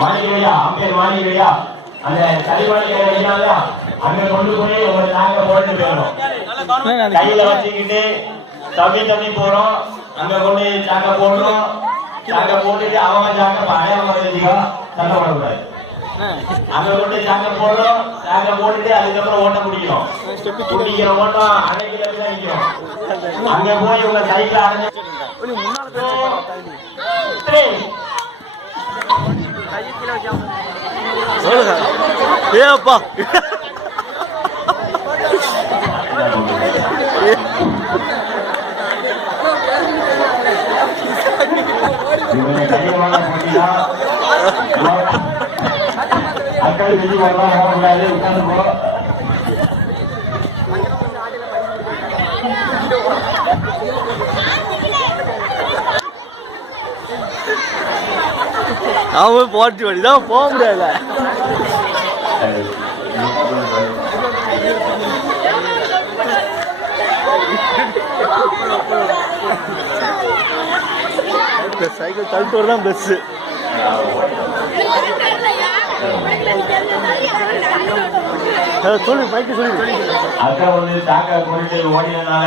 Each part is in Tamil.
மாளிகையா அம்பேர் மாளிகையா அந்த கழிவாளிகளை வைக்கிறாங்க அங்க கொண்டு போய் உங்க நாங்க போட்டு போயிடணும். கையில வச்சுக்கிட்டு தம்பி தம்பி போறோம். அங்க கொண்டு போய் போடணும். போட்டுட்டு அவங்க சாக்க அடையாளம் வச்சுக்கோ சண்டை போடக்கூடாது. அங்க கொண்டு சாக்க போடுறோம் சாங்க போட்டுட்டு அதுக்கப்புறம் ஓட்ட முடியும் குடிக்கிற ஓட்டம் அங்க போய் உங்க சைக்கிள் அரைஞ்சு Three. ஏப்பா இவங்க தைரியமான போட்டிதான். அக்கறை வெளியே வரலாம் போகக்கூடாது உட்கார்ந்து அவன் போட்டி வழிதான் போக முடியாது? சைக்கிள் தள்ளிட்டு தான் பெஸ்ட் சொல்லு பைக்கு சொல்லு. அக்கா வந்து தாக்கா கொண்டுட்டு ஓடினதுனால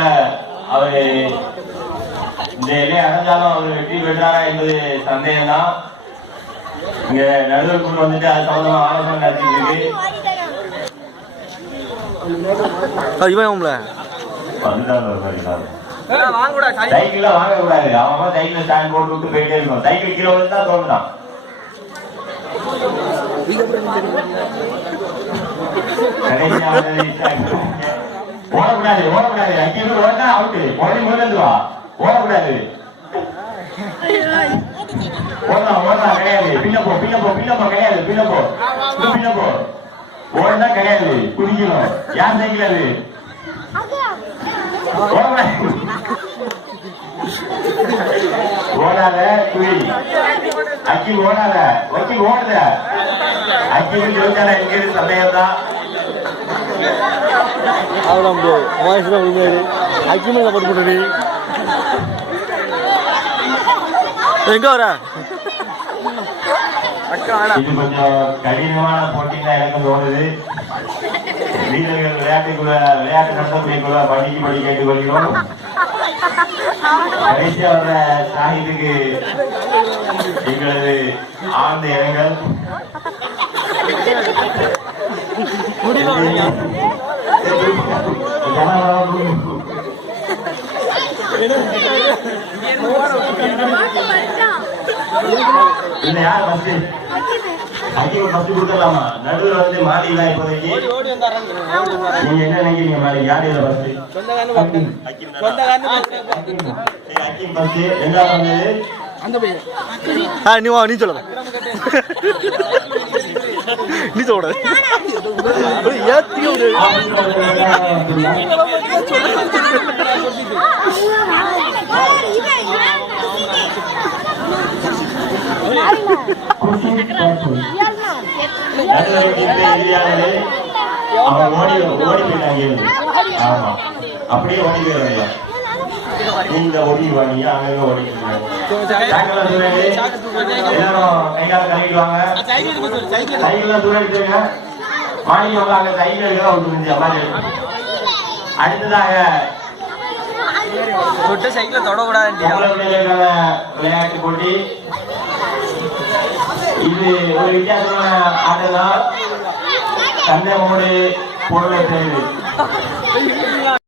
அவரு இந்த எல்லையை அடைஞ்சாலும் அவர் வெற்றி பெற்றாரா என்பது சந்தேகம் தான் இங்க நடுவர் குழு வந்துட்டு அது சம்பந்தமா ஆலோசனை நடத்திட்டு இருக்கு. இவன். சைக்கிள்ல வாங்க கூடாது அவன் சைக்கிள் ஸ்டாண்ட் போட்டு விட்டு போயிட்டே இருக்கும் சைக்கிள் கீழே விழுந்தா தோணுதான் கடைசியா வந்தது சாக்கு. ஓடக்கூடாது ஓடக்கூடாது. அங்கே போய் ஓடா அவுட்டு உடனே முதல்ல வா ஓடக்கூடாது. ஓடலாம் ஓடலாம் கிடையாது. பின்ன போ பின்ன போ பின்ன போ கிடையாது. பின்ன போ. பின்ன போ. ஓடனா கிடையாது. குடிக்கணும். யார் சைக்கிள் அது? ஓடாத குழி அக்கி ஓடாத. வக்கி ஓடுத? அக்கி ஜோதிச்சால எங்க இருந்து சந்தேகம் தான் அவ்வளோ முடியாது வாய்ஸ் தான் விழுந்தாரு போட்டு போட்டு எங்க வர? இது கொஞ்சம் கடினமான போட்டி தான் எனக்கு தோணுது. வீரர்கள் விளையாட்டுக்குள்ள விளையாட்டு நடத்தக்கூடிய படிக்கு படி கேட்டுக்கொள்கிறோம். கடைசியா வர்ற சாகிதுக்கு எங்களது ஆழ்ந்த இரங்கல். இல்ல யார் ஃபர்ஸ்ட் அக்கிக்கு ஃபர்ஸ்ட் கொடுத்துடலாமா நடுவில் வந்து மாடி இல்ல இப்போதைக்கு நீங்க என்ன நினைக்கிறீங்க மாடி யார் இதுல ஃபர்ஸ்ட் அக்கிம் ஃபர்ஸ்ட் ரெண்டாவது வந்தது? ஆ நீ வா நீ சொல்ல நீ சொல்ல ஏத்தி விடு நடுவில் இந்த ஏரியாவிலே அவன் ஓடி ஓடி போயிட்டாங்க இருந்து. ஆமா அப்படியே ஓடி ஓடி வாங்க அங்கங்க ஓடி எல்லாரும் கைகால கழுவிட்டு வாங்க சைக்கிள் தூரம் எடுத்துருங்க மாடி சைக்கிள் தான் மாதிரி அடுத்ததாக தொட்டு சைக்கிள தொடக்கூடாது விளையாட்டு போட்டி. இது ஒரு வித்தியாசமான ஆட்டம் தான் தந்தை மூடு பொருளை தேவை